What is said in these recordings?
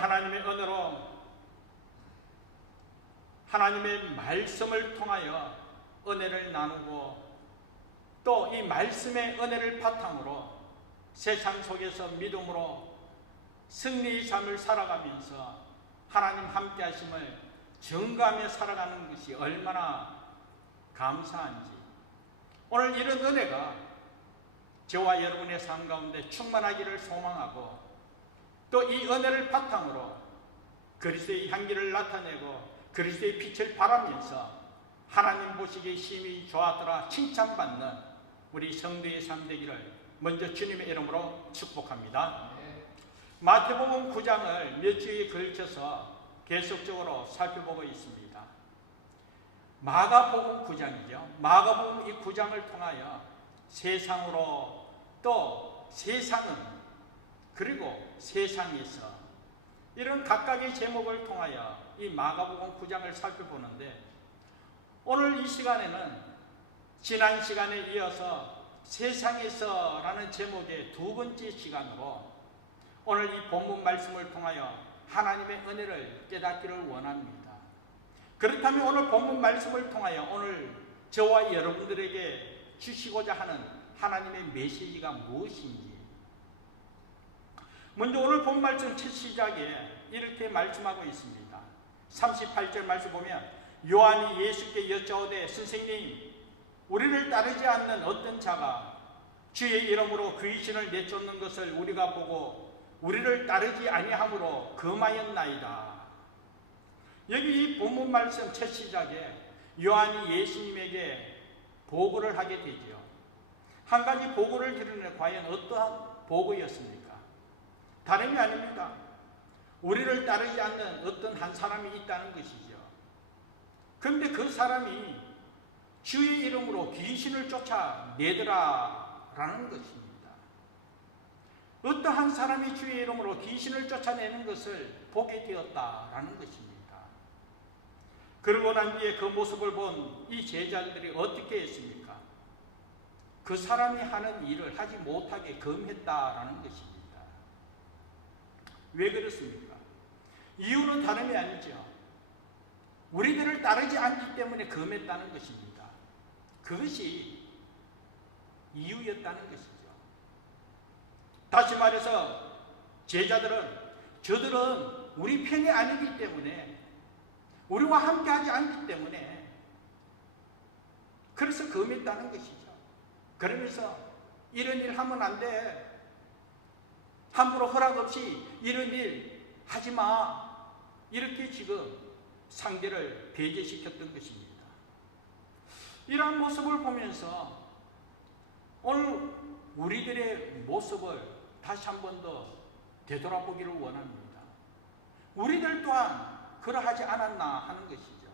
오늘 하나님의 은혜로 하나님의 말씀을 통하여 은혜를 나누고 또 이 말씀의 은혜를 바탕으로 세상 속에서 믿음으로 승리의 삶을 살아가면서 하나님 함께 하심을 증거하며 살아가는 것이 얼마나 감사한지, 오늘 이런 은혜가 저와 여러분의 삶 가운데 충만하기를 소망하고 또 이 은혜를 바탕으로 그리스도의 향기를 나타내고 그리스도의 빛을 발하면서 하나님 보시기에 심히 좋았더라 칭찬받는 우리 성도의 삶 되기를 먼저 주님의 이름으로 축복합니다. 마태복음 9장을 몇 주에 걸쳐서 계속적으로 살펴보고 있습니다. 마가복음 9장이죠. 마가복음 이 9장을 통하여 세상으로 또 세상은 그리고 세상에서 이런 각각의 제목을 통하여 이 마가복음 9장을 살펴보는데, 오늘 이 시간에는 지난 시간에 이어서 세상에서라는 제목의 두 번째 시간으로 오늘 이 본문 말씀을 통하여 하나님의 은혜를 깨닫기를 원합니다. 그렇다면 오늘 본문 말씀을 통하여 오늘 저와 여러분들에게 주시고자 하는 하나님의 메시지가 무엇인지, 먼저 오늘 본 말씀 첫 시작에 이렇게 말씀하고 있습니다. 38절 말씀 보면 요한이 예수께 여짜오되 선생님, 우리를 따르지 않는 어떤 자가 주의 이름으로 귀신을 내쫓는 것을 우리가 보고 우리를 따르지 아니함으로 금하였나이다. 여기 이 본문 말씀 첫 시작에 요한이 예수님에게 보고를 하게 되죠. 한 가지 보고를 드리는 과연 어떠한 보고였습니까? 다름이 아닙니다. 우리를 따르지 않는 어떤 한 사람이 있다는 것이죠. 그런데 그 사람이 주의 이름으로 귀신을 쫓아내더라라는 것입니다. 어떠한 사람이 주의 이름으로 귀신을 쫓아내는 것을 보게 되었다라는 것입니다. 그러고 난 뒤에 그 모습을 본 이 제자들이 어떻게 했습니까? 그 사람이 하는 일을 하지 못하게 금했다라는 것입니다. 왜 그렇습니까? 이유는 다름이 아니죠. 우리들을 따르지 않기 때문에 금했다는 것입니다. 그것이 이유였다는 것이죠. 다시 말해서 저들은 우리 편이 아니기 때문에, 우리와 함께하지 않기 때문에 그래서 금했다는 것이죠. 그러면서 이런 일 하면 안 돼, 함부로 허락 없이 이런 일 하지 마, 이렇게 지금 상대를 배제시켰던 것입니다. 이러한 모습을 보면서 오늘 우리들의 모습을 다시 한 번 더 되돌아보기를 원합니다. 우리들 또한 그러하지 않았나 하는 것이죠.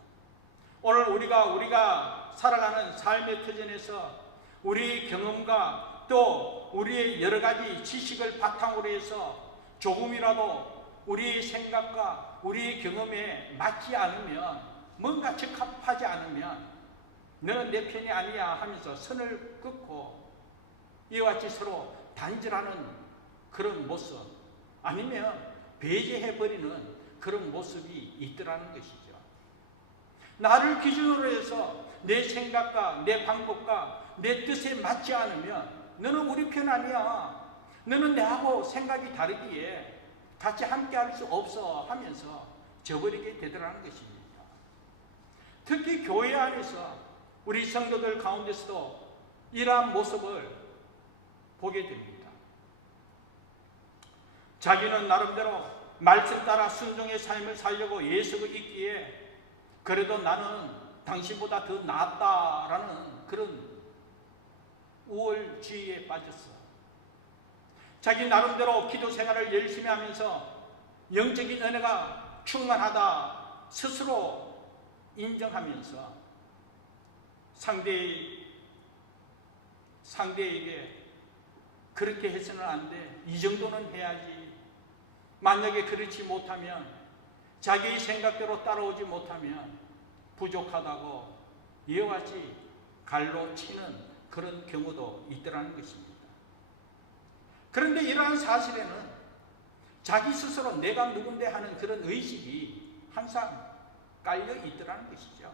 오늘 우리가 살아가는 삶의 터전에서 우리의 경험과 또 우리의 여러 가지 지식을 바탕으로 해서 조금이라도 우리의 생각과 우리의 경험에 맞지 않으면, 뭔가 적합하지 않으면 너는 내 편이 아니야 하면서 선을 긋고 이와 같이 서로 단절하는 그런 모습, 아니면 배제해버리는 그런 모습이 있더라는 것이죠. 나를 기준으로 해서 내 생각과 내 방법과 내 뜻에 맞지 않으면 너는 우리 편 아니야, 너는 내하고 생각이 다르기에 같이 함께 할 수 없어 하면서 저버리게 되더라는 것입니다. 특히 교회 안에서 우리 성도들 가운데서도 이러한 모습을 보게 됩니다. 자기는 나름대로 말씀 따라 순종의 삶을 살려고 예수를 있기에 그래도 나는 당신보다 더 낫다라는 그런 우월주의에 빠졌어. 자기 나름대로 기도 생활을 열심히 하면서 영적인 은혜가 충만하다 스스로 인정하면서 상대에게 그렇게 해서는 안 돼, 이 정도는 해야지, 만약에 그렇지 못하면, 자기의 생각대로 따라오지 못하면 부족하다고 이와 같이 갈로 치는 그런 경우도 있더라는 것입니다. 그런데 이러한 사실에는 자기 스스로 내가 누군데 하는 그런 의식이 항상 깔려 있더라는 것이죠.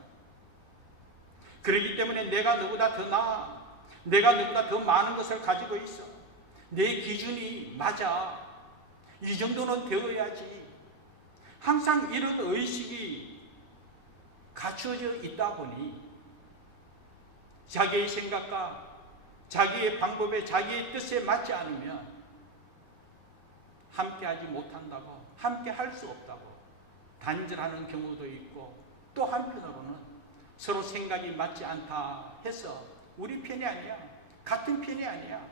그렇기 때문에 내가 너보다 더 나아, 내가 너보다 더 많은 것을 가지고 있어, 내 기준이 맞아, 이 정도는 되어야지, 항상 이런 의식이 갖추어져 있다 보니 자기의 생각과 자기의 방법에, 자기의 뜻에 맞지 않으면 함께하지 못한다고, 함께 할 수 없다고 단절하는 경우도 있고, 또 한편으로는 서로 생각이 맞지 않다 해서 우리 편이 아니야, 같은 편이 아니야,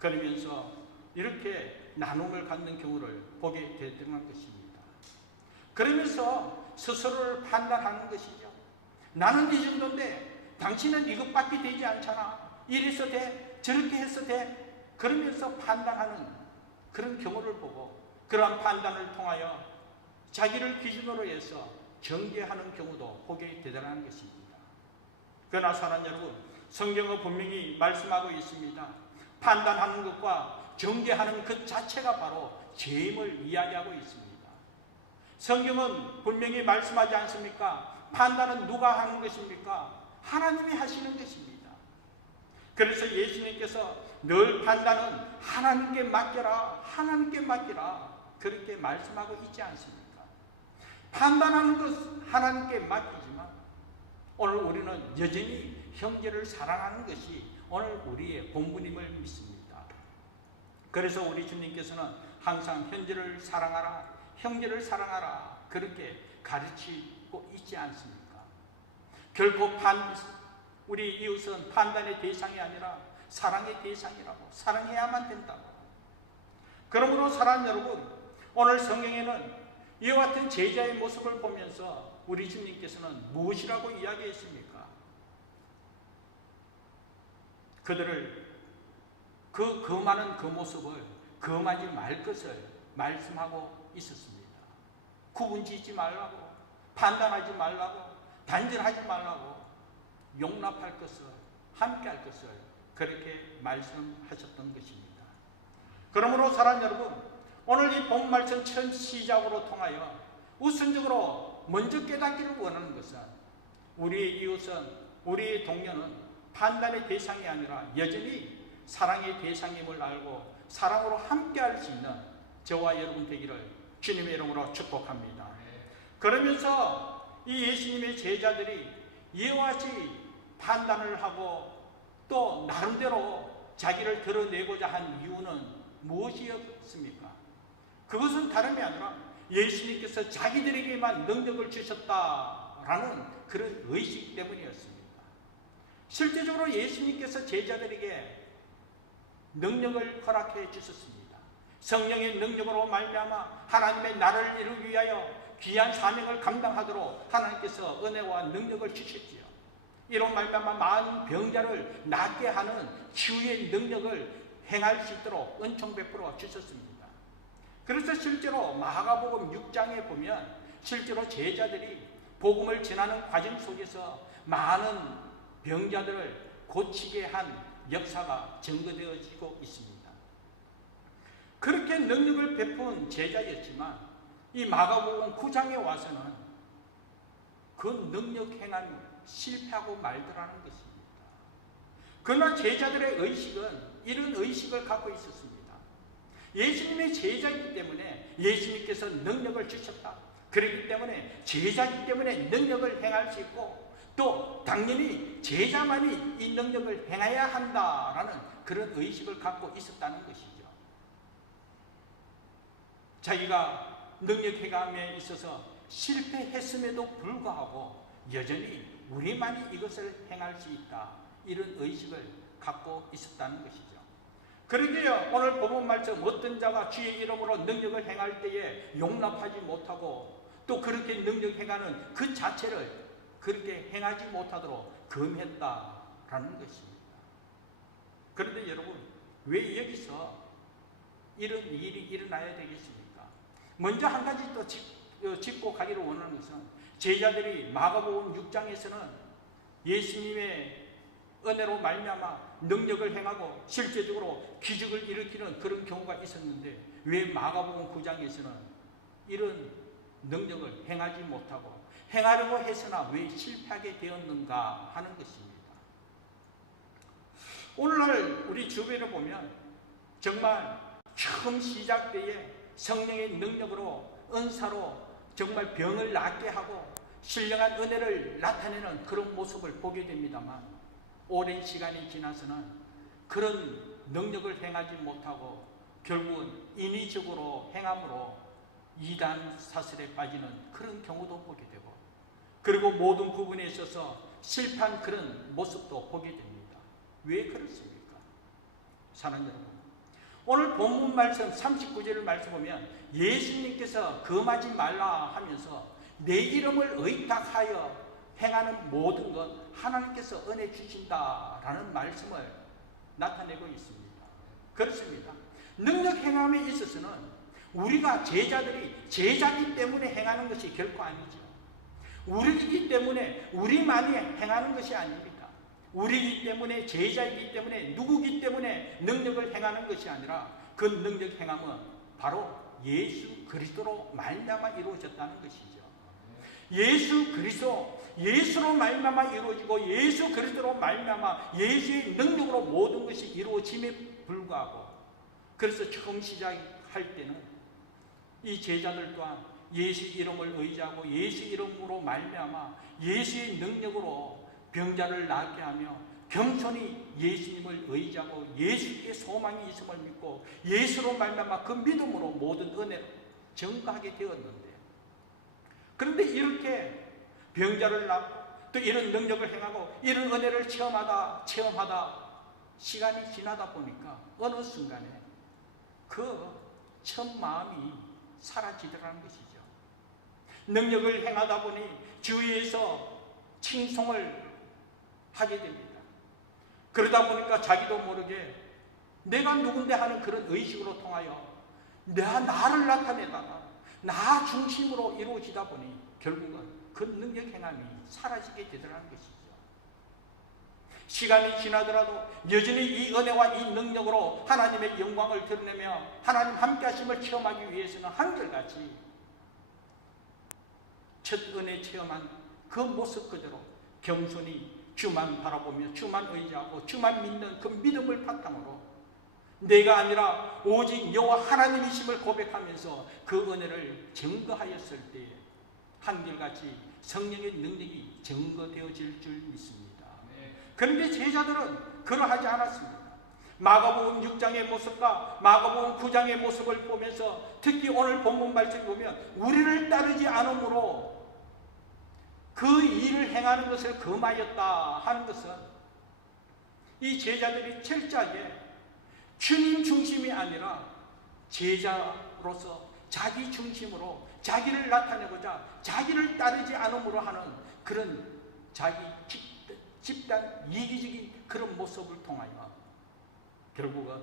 그러면서 이렇게 나눔을 갖는 경우를 보게 되는 것입니다. 그러면서 스스로를 판단하는 것이죠. 나는 이 정도인데 당신은 이것밖에 되지 않잖아, 이래서 돼, 저렇게 해서 돼, 그러면서 판단하는 그런 경우를 보고, 그러한 판단을 통하여 자기를 기준으로 해서 경계하는 경우도 보게 되더라는 것입니다. 그러나 사랑하는 여러분, 성경은 분명히 말씀하고 있습니다. 판단하는 것과 경계하는 것 자체가 바로 죄임을 이야기하고 있습니다. 성경은 분명히 말씀하지 않습니까? 판단은 누가 하는 것입니까? 하나님이 하시는 것입니다. 그래서 예수님께서 늘 판단은 하나님께 맡겨라, 하나님께 맡기라, 그렇게 말씀하고 있지 않습니까? 판단하는 것 하나님께 맡기지만 오늘 우리는 여전히 형제를 사랑하는 것이 오늘 우리의 본분임을 믿습니다. 그래서 우리 주님께서는 항상 형제를 사랑하라, 형제를 사랑하라, 그렇게 가르치고 있지 않습니까? 결코 우리 이웃은 판단의 대상이 아니라 사랑의 대상이라고, 사랑해야만 된다고. 그러므로 사랑하는 여러분, 오늘 성경에는 이와 같은 제자의 모습을 보면서 우리 주님께서는 무엇이라고 이야기했습니까? 그들을 그 많은 그 모습을 금하지 말 것을 말씀하고 있었습니다. 구분짓지 말라고, 판단하지 말라고, 단절하지 말라고, 용납할 것을, 함께할 것을 그렇게 말씀하셨던 것입니다. 그러므로 사랑하는 여러분, 오늘 이 본 말씀 첫 시작으로 통하여 우선적으로 먼저 깨닫기를 원하는 것은 우리의 이웃은, 우리의 동료는 판단의 대상이 아니라 여전히 사랑의 대상임을 알고 사랑으로 함께할 수 있는 저와 여러분 되기를 주님의 이름으로 축복합니다. 그러면서 이 예수님의 제자들이 이와 같이 판단을 하고 또 나름대로 자기를 드러내고자 한 이유는 무엇이었습니까? 그것은 다름이 아니라 예수님께서 자기들에게만 능력을 주셨다라는 그런 의식 때문이었습니다. 실제적으로 예수님께서 제자들에게 능력을 허락해 주셨습니다. 성령의 능력으로 말미암아 하나님의 나라를 이루기 위하여 귀한 사명을 감당하도록 하나님께서 은혜와 능력을 주셨지요. 이런 말미암아 많은 병자를 낫게 하는 치유의 능력을 행할 수 있도록 은총 베풀어 주셨습니다. 그래서 실제로 마가복음 6장에 보면 실제로 제자들이 복음을 전하는 과정 속에서 많은 병자들을 고치게 한 역사가 증거되어지고 있습니다. 그렇게 능력을 베푼 제자였지만 이 마가복음 9장에 와서는 그 능력 행함이 실패하고 말더라는 것입니다. 그러나 제자들의 의식은 이런 의식을 갖고 있었습니다. 예수님의 제자이기 때문에 예수님께서 능력을 주셨다. 그렇기 때문에 제자이기 때문에 능력을 행할 수 있고 또 당연히 제자만이 이 능력을 행해야 한다라는 그런 의식을 갖고 있었다는 것이죠. 자기가 능력 행함에 있어서 실패했음에도 불구하고 여전히 우리만이 이것을 행할 수 있다, 이런 의식을 갖고 있었다는 것이죠. 그러게요, 오늘 본문 말씀 어떤 자가 주의 이름으로 능력을 행할 때에 용납하지 못하고 또 그렇게 능력 행하는 그 자체를 그렇게 행하지 못하도록 금했다라는 것입니다. 그런데 여러분, 왜 여기서 이런 일이 일어나야 되겠습니까? 먼저 한 가지 또 짚고 가기를 원하는 것은 제자들이 마가복음 6장에서는 예수님의 은혜로 말미암아 능력을 행하고 실제적으로 기적을 일으키는 그런 경우가 있었는데 왜 마가복음 9장에서는 이런 능력을 행하지 못하고 행하려고 했으나 왜 실패하게 되었는가 하는 것입니다. 오늘날 우리 주변을 보면 정말 처음 시작 때에 성령의 능력으로 은사로 정말 병을 낫게 하고 신령한 은혜를 나타내는 그런 모습을 보게 됩니다만 오랜 시간이 지나서는 그런 능력을 행하지 못하고 결국은 인위적으로 행함으로 이단 사슬에 빠지는 그런 경우도 보게 되고 그리고 모든 부분에 있어서 실패한 그런 모습도 보게 됩니다. 왜 그렇습니까? 사랑하는 여러분, 오늘 본문 말씀 39절을 말씀 보면 예수님께서 금하지 말라 하면서 내 이름을 의탁하여 행하는 모든 것 하나님께서 은혜 주신다라는 말씀을 나타내고 있습니다. 그렇습니다. 능력 행함에 있어서는 우리가 제자들이 제자이기 때문에 행하는 것이 결코 아니죠. 우리이기 때문에 우리만이 행하는 것이 아닙니다. 우리이기 때문에 제자이기 때문에 누구이기 때문에 능력을 행하는 것이 아니라 그 능력 행함은 바로 예수 그리스도로 말미암아 이루어졌다는 것이죠. 예수 그리스도, 예수로 말미암아 이루어지고 예수 그리스도로 말미암아 예수의 능력으로 모든 것이 이루어짐에 불구하고 그래서 처음 시작할 때는 이 제자들 또한 예수 이름을 의지하고 예수 이름으로 말미암아 예수의 능력으로 병자를 낫게 하며 겸손히 예수님을 의지하고 예수께 소망이 있음을 믿고 예수로 말미암아 그 믿음으로 모든 은혜를 증거하게 되었는데 그런데 이렇게 병자를 낫고 또 이런 능력을 행하고 이런 은혜를 체험하다 시간이 지나다 보니까 어느 순간에 그 첫 마음이 사라지더라는 것이죠. 능력을 행하다 보니 주위에서 칭송을 하게 됩니다. 그러다 보니까 자기도 모르게 내가 누군데 하는 그런 의식으로 통하여 나를 나타내다가 나 중심으로 이루어지다 보니 결국은 그 능력 행함이 사라지게 되더라는 것이죠. 시간이 지나더라도 여전히 이 은혜와 이 능력으로 하나님의 영광을 드러내며 하나님 함께 하심을 체험하기 위해서는 한결같이 첫 은혜 체험한 그 모습 그대로 겸손히 주만 바라보며 주만 의지하고 주만 믿는 그 믿음을 바탕으로 내가 아니라 오직 여호와 하나님이심을 고백하면서 그 은혜를 증거하였을 때에 한결같이 성령의 능력이 증거되어질 줄 믿습니다. 그런데 제자들은 그러하지 않았습니다. 마가복음 6장의 모습과 마가복음 9장의 모습을 보면서 특히 오늘 본문 말씀을 보면 우리를 따르지 않으므로 그 일을 행하는 것을 금하였다 하는 것은 이 제자들이 철저하게 주님 중심이 아니라 제자로서 자기 중심으로 자기를 나타내고자 자기를 따르지 않음으로 하는 그런 자기 집단 이기적인 그런 모습을 통하여 결국은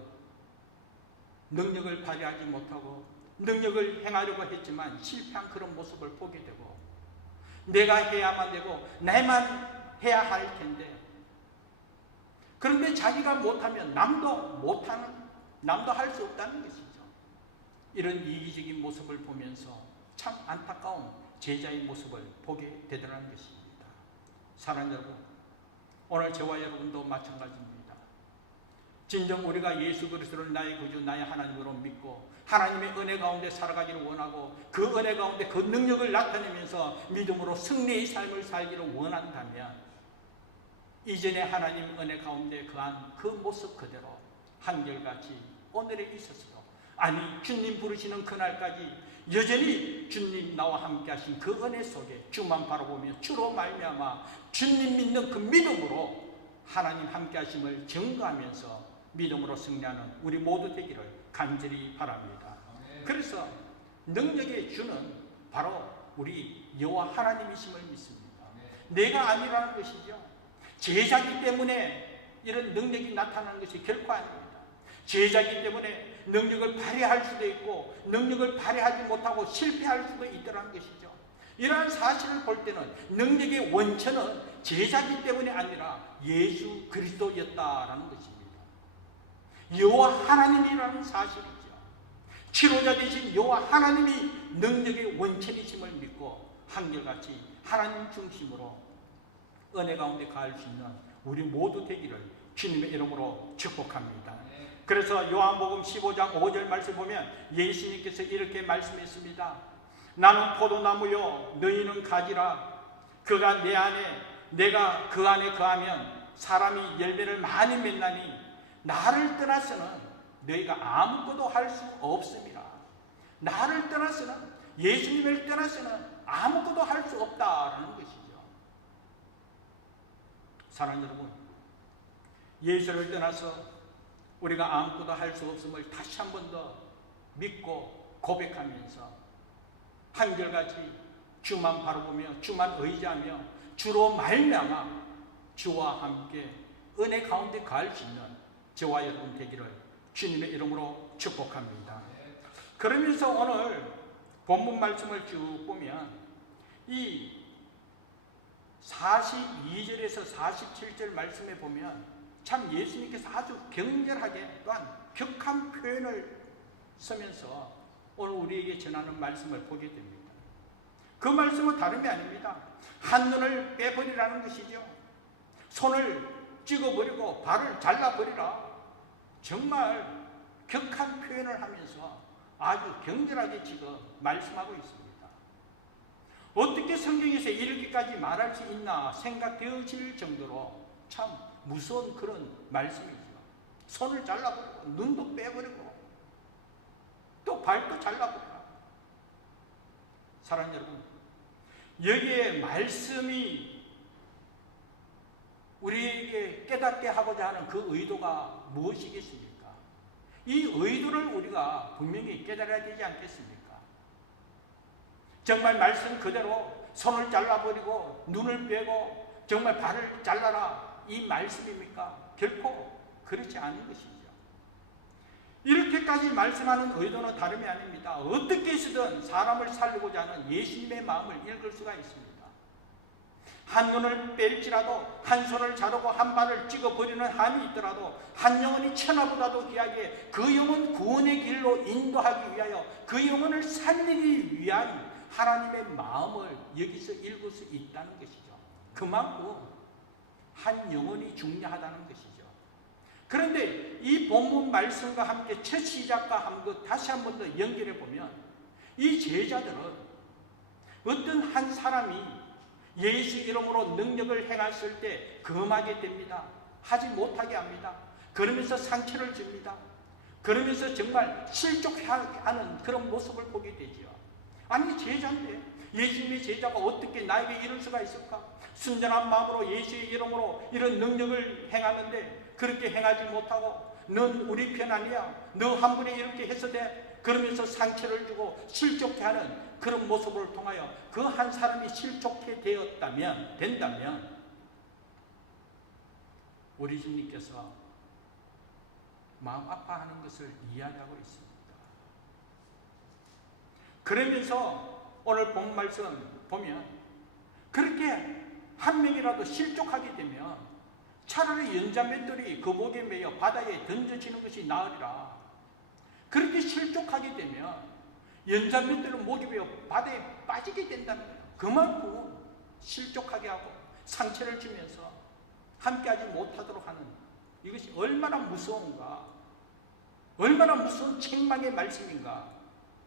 능력을 발휘하지 못하고 능력을 행하려고 했지만 실패한 그런 모습을 보게 되고 내가 해야만 되고 나만 해야 할 텐데 그런데 자기가 못하면 남도 할 수 없다는 것이죠. 이런 이기적인 모습을 보면서 참 안타까운 제자의 모습을 보게 되더라는 것입니다. 사랑하는 여러분, 오늘 저와 여러분도 마찬가지입니다. 진정 우리가 예수 그리스도를 나의 구주 나의 하나님으로 믿고 하나님의 은혜 가운데 살아가기를 원하고 그 은혜 가운데 그 능력을 나타내면서 믿음으로 승리의 삶을 살기를 원한다면 이전에 하나님 은혜 가운데 거한 그 모습 그대로 한결같이 오늘에 있어서도 아니 주님 부르시는 그날까지 여전히 주님 나와 함께 하신 그 은혜 속에 주만 바라보며 주로 말미암아 주님 믿는 그 믿음으로 하나님 함께 하심을 증거하면서 믿음으로 승리하는 우리 모두 되기를 간절히 바랍니다. 그래서 능력의 주는 바로 우리 여호와 하나님이심을 믿습니다. 내가 아니라는 것이죠. 제자이기 때문에 이런 능력이 나타나는 것이 결코 아닙니다. 제자이기 때문에 능력을 발휘할 수도 있고 능력을 발휘하지 못하고 실패할 수도 있더라는 것이죠. 이러한 사실을 볼 때는 능력의 원천은 제자기 때문이 아니라 예수 그리스도였다라는 것입니다. 여호와 하나님이라는 사실이죠. 치료자 되신 여호와 하나님이 능력의 원천이심을 믿고 한결같이 하나님 중심으로 은혜 가운데 가할 수 있는 우리 모두 되기를 주님의 이름으로 축복합니다. 그래서 요한복음 15장 5절 말씀 보면 예수님께서 이렇게 말씀했습니다. 나는 포도나무요 너희는 가지라. 그가 내 안에 내가 그 안에 거하면 사람이 열매를 많이 맺나니 나를 떠나서는 너희가 아무것도 할 수 없습니다. 나를 떠나서는, 예수님을 떠나서는 아무것도 할 수 없다라는 것이죠. 사랑하는 여러분, 예수를 떠나서 우리가 아무것도 할 수 없음을 다시 한 번 더 믿고 고백하면서 한결같이 주만 바라보며 주만 의지하며 주로 말미암아 주와 함께 은혜 가운데 갈 수 있는 저와 여러분 되기를 주님의 이름으로 축복합니다. 그러면서 오늘 본문 말씀을 쭉 보면 이 42절에서 47절 말씀에 보면 참 예수님께서 아주 격렬하게 또한 격한 표현을 쓰면서 오늘 우리에게 전하는 말씀을 보게 됩니다. 그 말씀은 다름이 아닙니다. 한눈을 빼버리라는 것이죠. 손을 찍어버리고 발을 잘라버리라. 정말 격한 표현을 하면서 아주 격렬하게 지금 말씀하고 있습니다. 어떻게 성경에서 이렇게까지 말할 수 있나 생각되어질 정도로 참 무서운 그런 말씀이죠. 손을 잘라버리고 눈도 빼버리고 또 발도 잘라버리라. 사랑하는 여러분, 여기에 말씀이 우리에게 깨닫게 하고자 하는 그 의도가 무엇이겠습니까? 이 의도를 우리가 분명히 깨달아야 되지 않겠습니까? 정말 말씀 그대로 손을 잘라버리고 눈을 빼고 정말 발을 잘라라 이 말씀입니까? 결코 그렇지 않은 것이죠. 이렇게까지 말씀하는 의도는 다름이 아닙니다. 어떻게 해서든 사람을 살리고자 하는 예수님의 마음을 읽을 수가 있습니다. 한 눈을 뺄지라도 한 손을 자르고 한 발을 찍어버리는 한이 있더라도 한 영혼이 천하보다도 귀하게 그 영혼 구원의 길로 인도하기 위하여 그 영혼을 살리기 위한 하나님의 마음을 여기서 읽을 수 있다는 것이죠. 그만큼 한 영혼이 중요하다는 것이죠. 그런데 이 본문 말씀과 함께 첫 시작과 함께 다시 한 번 더 연결해 보면 이 제자들은 어떤 한 사람이 예수 이름으로 능력을 행했을 때 금하게 됩니다. 하지 못하게 합니다. 그러면서 상처를 줍니다. 그러면서 정말 실족하는 그런 모습을 보게 되죠. 아니 제자인데 예수님의 제자가 어떻게 나에게 이럴 수가 있을까? 순전한 마음으로 예수의 이름으로 이런 능력을 행하는데 그렇게 행하지 못하고 넌 우리 편 아니야. 너 한 분이 이렇게 해서 돼. 그러면서 상처를 주고 실족해 하는 그런 모습을 통하여 그 한 사람이 실족해 된다면 우리 주님께서 마음 아파하는 것을 이야기하고 있습니다. 그러면서 오늘 본 말씀 보면 그렇게 한 명이라도 실족하게 되면 차라리 연자맷돌이 그 목에 매여 바다에 던져지는 것이 나으리라. 그렇게 실족하게 되면 연자맷돌은 목에 매여 바다에 빠지게 된다는 거예요. 그만큼 실족하게 하고 상처를 주면서 함께하지 못하도록 하는 이것이 얼마나 무서운가, 얼마나 무서운 책망의 말씀인가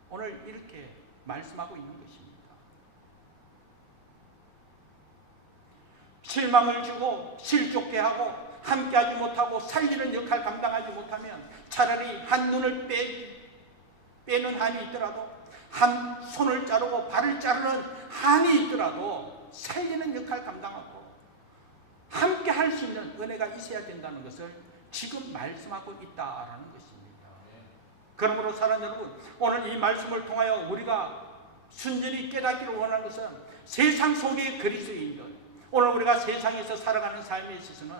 오늘 이렇게 말씀하고 있는 것입니다. 실망을 주고 실족해 하고 함께하지 못하고 살리는 역할 감당하지 못하면 차라리 한 눈을 빼는 한이 있더라도 한 손을 자르고 발을 자르는 한이 있더라도 살리는 역할 감당하고 함께 할 수 있는 은혜가 있어야 된다는 것을 지금 말씀하고 있다라는 것입니다. 그러므로 사랑하는 여러분, 오늘 이 말씀을 통하여 우리가 순전히 깨닫기를 원하는 것은 세상 속의 그리스도인들, 오늘 우리가 세상에서 살아가는 삶에 있어서는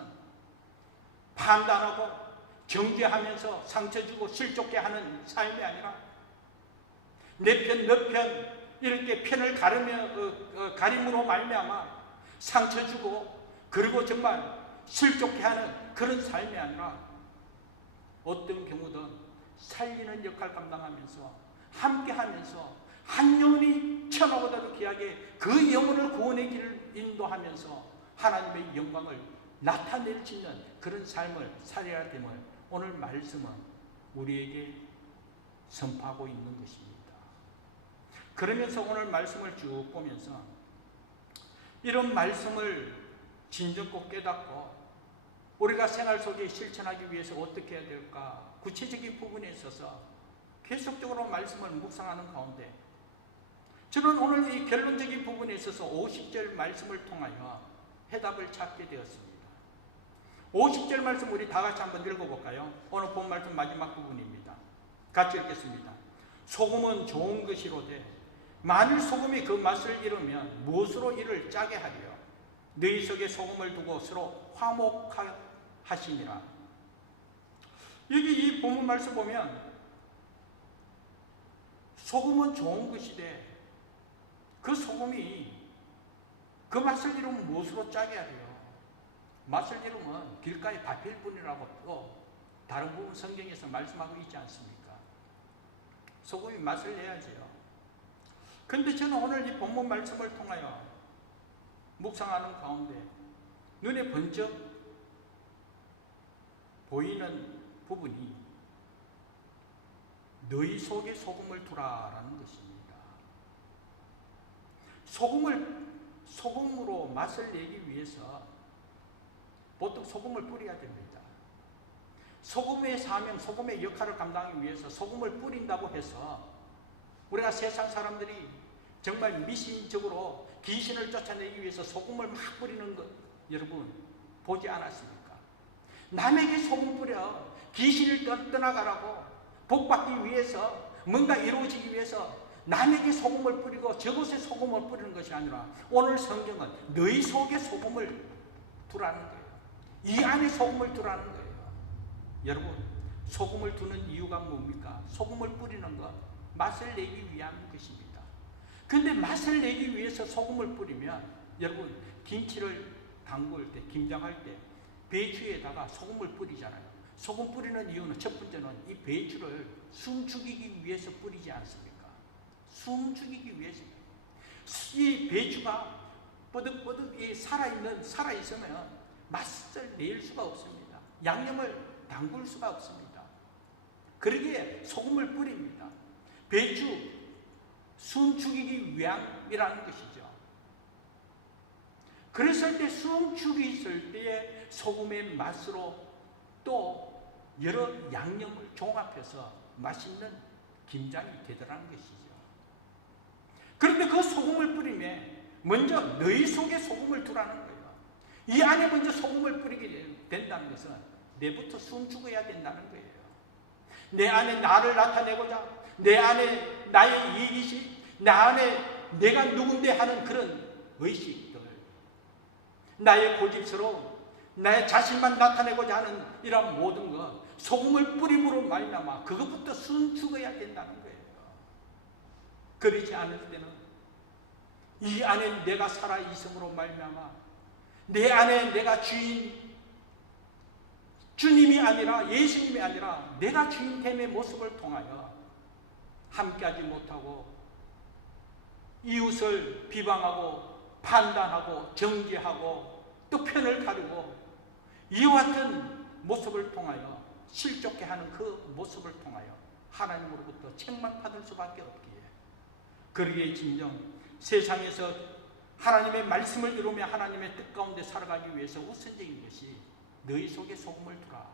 판단하고 정죄하면서 상처 주고 실족해 하는 삶이 아니라 내 편, 너 편 이렇게 편을 가림으로 말미암아 상처 주고 그리고 정말 실족해 하는 그런 삶이 아니라 어떤 경우든 살리는 역할 감당하면서 함께하면서 한 영혼이 천하보다도 귀하게 그 영혼을 구원의 길을 인도하면서 하나님의 영광을 나타낼 수 있는 그런 삶을 살아야 됨을 오늘 말씀은 우리에게 선포하고 있는 것입니다. 그러면서 오늘 말씀을 쭉 보면서 이런 말씀을 진정꼭 깨닫고 우리가 생활 속에 실천하기 위해서 어떻게 해야 될까, 구체적인 부분에 있어서 계속적으로 말씀을 묵상하는 가운데 저는 오늘 이 결론적인 부분에 있어서 50절 말씀을 통하여 해답을 찾게 되었습니다. 50절 말씀 우리 다 같이 한번 읽어볼까요? 오늘 본 말씀 마지막 부분입니다. 같이 읽겠습니다. 소금은 좋은 것이로되 만일 소금이 그 맛을 잃으면 무엇으로 이를 짜게 하리요? 너희 속에 소금을 두고 서로 화목하시니라. 여기 이 본문 말씀 보면 소금은 좋은 것이되 그 소금이 그 맛을 잃으면 무엇으로 짜게 하리요? 맛을 잃으면 길가에 밟힐 뿐이라고 또 다른 부분 성경에서 말씀하고 있지 않습니까? 소금이 맛을 내야지요. 그런데 저는 오늘 이 본문 말씀을 통하여 묵상하는 가운데 눈에 번쩍 보이는 부분이 너희 속에 소금을 두라라는 것입니다. 소금으로 맛을 내기 위해서 보통 소금을 뿌려야 됩니다. 소금의 사명, 소금의 역할을 감당하기 위해서 소금을 뿌린다고 해서 우리가 세상 사람들이 정말 미신적으로 귀신을 쫓아내기 위해서 소금을 막 뿌리는 것 여러분 보지 않았습니까? 남에게 소금 뿌려 귀신을 떠나가라고 복받기 위해서 뭔가 이루어지기 위해서 남에게 소금을 뿌리고 저곳에 소금을 뿌리는 것이 아니라 오늘 성경은 너희 속에 소금을 두라는 거예요. 이 안에 소금을 두라는 거예요. 여러분 소금을 두는 이유가 뭡니까? 소금을 뿌리는 것 맛을 내기 위한 것입니다. 근데 맛을 내기 위해서 소금을 뿌리면 여러분 김치를 담글 때, 김장할 때 배추에다가 소금을 뿌리잖아요. 소금 뿌리는 이유는 첫 번째는 이 배추를 숨 죽이기 위해서 뿌리지 않습니까? 숨 죽이기 위해서. 이 배추가 뻐득뻐득 살아있으면 맛을 낼 수가 없습니다. 양념을 담글 수가 없습니다. 그러기에 소금을 뿌립니다. 배추 숨 죽이기 위함이라는 것이죠. 그랬을 때 숨 죽이실 때에 소금의 맛으로 또 여러 양념을 종합해서 맛있는 김장이 되더라는 것이죠. 그런데 그 소금을 뿌리면 먼저 너희 속에 소금을 두라는 거예요. 이 안에 먼저 소금을 뿌리게 된다는 것은 내부터 숨 죽어야 된다는 거예요. 내 안에 나를 나타내고자, 내 안에 나의 이기심, 내 안에 내가 누군데 하는 그런 의식들, 나의 고집스러움, 나의 자신만 나타내고자 하는 이런 모든 것, 소금을 뿌림으로 말미암아 그것부터 숨 죽어야 된다는 거예요. 그러지 않을 때는 이 안에 내가 살아 있음으로 말미암아 내 안에 내가 주님이 아니라 예수님이 아니라 내가 주인됨의 모습을 통하여 함께하지 못하고 이웃을 비방하고 판단하고 정죄하고 또 편을 가르고 이와 같은 모습을 통하여 실족해 하는 그 모습을 통하여 하나님으로부터 책망받을 수밖에 없기에 그러기에 진정 세상에서 하나님의 말씀을 이루며 하나님의 뜻 가운데 살아가기 위해서 우선적인 것이 너희 속에 소금을 두라.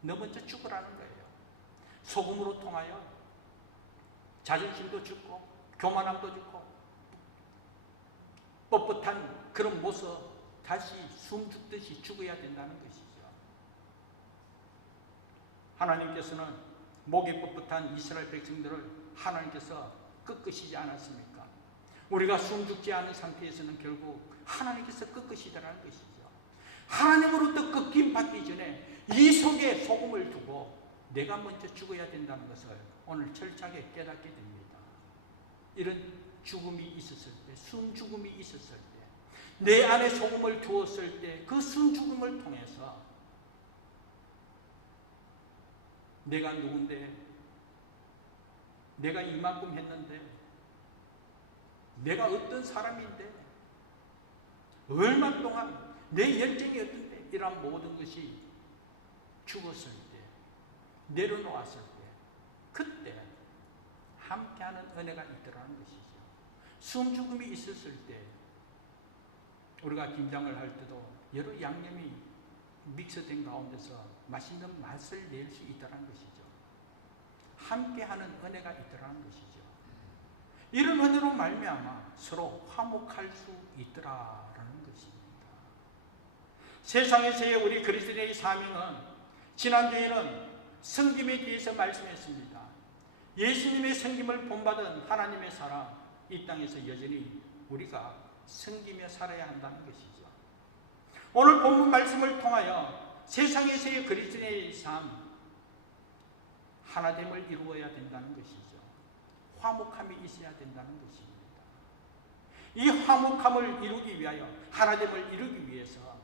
너 먼저 죽으라는 거예요. 소금으로 통하여 자존심도 죽고 교만함도 죽고 뻣뻣한 그런 모습 다시 숨 죽듯이 죽어야 된다는 것이죠. 하나님께서는 목이 뻣뻣한 이스라엘 백성들을 하나님께서 끄끄시지 않았습니까? 우리가 숨 죽지 않은 상태에서는 결국 하나님께서 끄끄시더라는 것이죠. 하나님으로부터 끄김 받기 전에 이 속에 소금을 두고 내가 먼저 죽어야 된다는 것을 오늘 철저하게 깨닫게 됩니다. 이런 죽음이 있었을 때, 숨 죽음이 있었을 때, 내 안에 소금을 두었을 때 그 숨 죽음을 통해서 내가 누군데, 내가 이만큼 했는데, 내가 어떤 사람인데, 얼마 동안 내 열정이 어떤데, 이런 모든 것이 죽었을 때, 내려놓았을 때, 그때 함께하는 은혜가 있더라는 것이죠. 숨 죽음이 있었을 때 우리가 김장을 할 때도 여러 양념이 믹스된 가운데서 맛있는 맛을 낼 수 있다는 것이죠. 함께하는 은혜가 있더라는 것이죠. 이런 은혜로 말미암아 서로 화목할 수 있더라라는 것입니다. 세상에서의 우리 그리스도인의 사명은, 지난주에는 섬김에 대해서 말씀했습니다. 예수님의 섬김을 본받은 하나님의 사람, 이 땅에서 여전히 우리가 섬기며 살아야 한다는 것이죠. 오늘 본문 말씀을 통하여 세상에서의 그리스도인의 삶, 하나됨을 이루어야 된다는 것이죠. 화목함이 있어야 된다는 것입니다. 이 화목함을 이루기 위하여, 하나됨을 이루기 위해서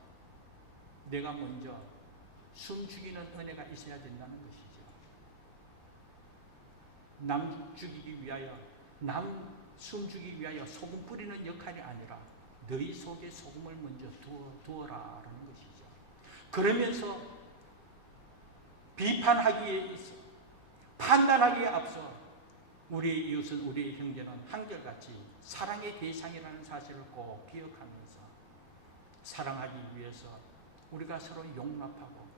내가 먼저 숨 죽이는 은혜가 있어야 된다는 것이죠. 남 죽이기 위하여, 남 숨 죽이기 위하여 소금 뿌리는 역할이 아니라 너희 속에 소금을 먼저 두어라라는 것이죠. 그러면서 비판하기에 있어, 판단하기에 앞서 우리의 이웃은, 우리의 형제는 한결같이 사랑의 대상이라는 사실을 꼭 기억하면서 사랑하기 위해서 우리가 서로 용납하고,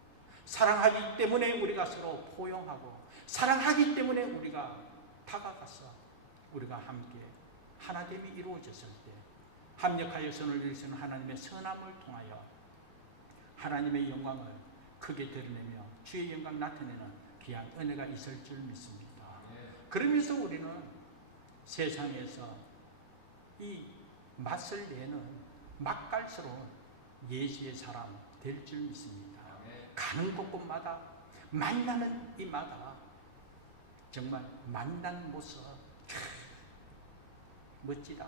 사랑하기 때문에 우리가 서로 포용하고, 사랑하기 때문에 우리가 다가가서 우리가 함께 하나됨이 이루어졌을 때 합력하여 선을 이루시는 하나님의 선함을 통하여 하나님의 영광을 크게 드러내며 주의 영광 나타내는 귀한 은혜가 있을 줄 믿습니다. 그러면서 우리는 세상에서 이 맛을 내는 맛깔스러운 예수의 사람 될 줄 믿습니다. 가는 곳곳마다, 만나는 이마다 정말 만난 모습 멋지다,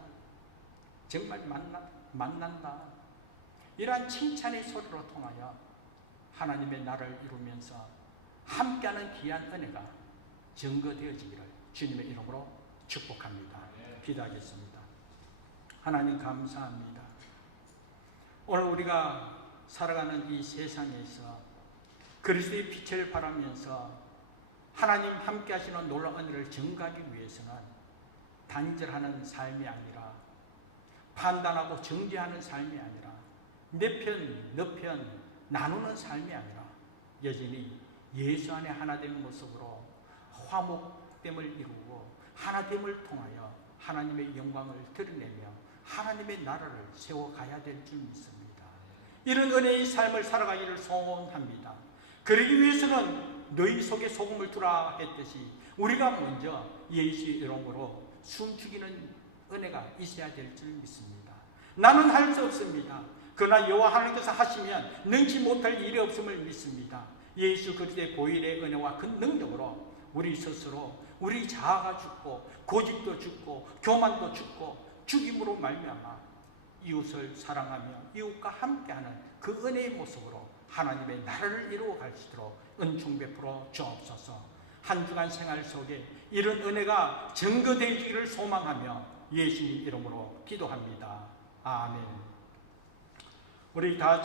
정말 만난다, 이러한 칭찬의 소리로 통하여 하나님의 나라를 이루면서 함께하는 귀한 은혜가 증거되어지기를 주님의 이름으로 축복합니다. 기도하겠습니다. 하나님 감사합니다. 오늘 우리가 살아가는 이 세상에서 그리스도의 빛을 바라면서 하나님 함께 하시는 놀라운 은혜를 증가하기 위해서는 단절하는 삶이 아니라, 판단하고 정죄하는 삶이 아니라, 내 편, 너 편 나누는 삶이 아니라 여전히 예수 안에 하나된 모습으로 화목됨을 이루고 하나됨을 통하여 하나님의 영광을 드러내며 하나님의 나라를 세워가야 될 줄 믿습니다. 이런 은혜의 삶을 살아가기를 소원합니다. 그러기 위해서는 너희 속에 소금을 두라 했듯이 우리가 먼저 예수의 이름으로 숨죽이는 은혜가 있어야 될 줄 믿습니다. 나는 할 수 없습니다. 그러나 여호와 하나님께서 하시면 능치 못할 일이 없음을 믿습니다. 예수 그리스도의 보혈의 은혜와 그 능력으로 우리 스스로, 우리 자아가 죽고, 고집도 죽고, 교만도 죽고, 죽임으로 말미암아 이웃을 사랑하며 이웃과 함께하는 그 은혜의 모습으로 하나님의 나라를 이루어갈 수 있도록 은총 베풀어 주옵소서. 한 주간 생활 속에 이런 은혜가 증거되기를 소망하며 예수님 이름으로 기도합니다. 아멘. 우리 다